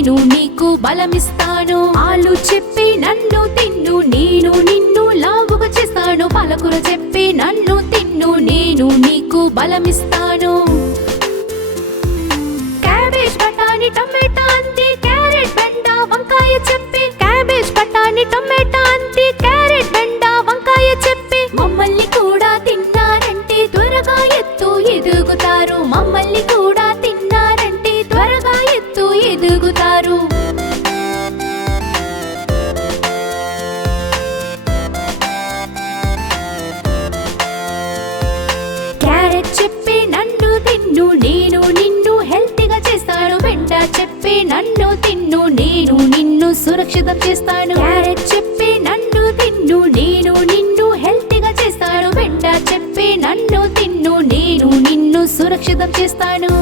నేను నీకు బలమిస్తాను. ఆలు చెప్పి నన్ను తిన్ను, నేను నిన్ను లావుగా చేస్తాను. పాలకూర చెప్పి నన్ను తిన్ను, నేను నీకు బలమిస్తాను. క్యాబేజ్ బఠానీ టమాటా అంది, క్యారెట్ బెండ వంకాయ చెప్పి క్యాబేజ్ బఠానీ టమాటా అంది, క్యారెట్ బెండ వంకాయ చెప్పి మమ్మల్ని కూడా తిన్నారంటే త్వరగా ఎత్తు ఎదుగుతారు. మమ్మల్ని కూడా తిన్నారంటే త్వరగా ఎత్తు ఎదుగుతారు. క్యారెట్ చెప్పి నన్ను తిన్ను, నేను నిన్ను హెల్తీగా చేస్తాను. బెండ చెప్పి నన్ను తిన్ను, నేను నిన్ను సురక్షితం చేస్తాను. క్యారెట్ చెప్పి నన్ను తిన్ను, నేను నిన్ను హెల్తీగా చేస్తాను. బెండ చెప్పి నన్ను తిన్ను, నేను నిన్ను సురక్షితం చేస్తాను.